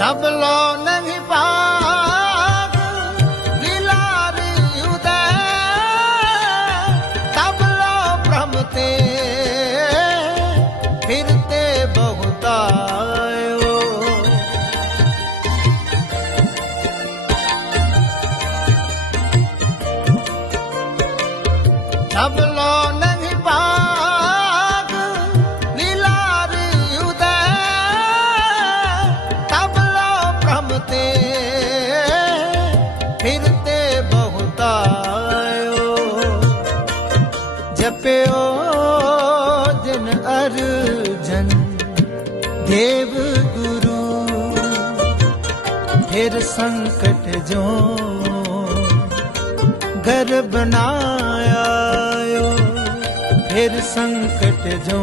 ਜਬ ਲੋ ਨਹੀਂ ਪਾਗ ਲੀਲਾਰੀ ਉਦੈ। ਤਬ ਲੋ ਭ੍ਰਮ ਤੇ ਫਿਰਤੇ ਤੇ ਫਿਰ ਤੇ ਬਹੁਤਾਇਓ ਜਪਿਓ ਦਿਨ ਅਰਜਨ ਦੇਵ ਗੁਰੂ, ਫਿਰ ਸੰਕਟ ਜੋ ਘਰ ਬਣਾਇਓ। ਫਿਰ ਸੰਕਟ ਜੋ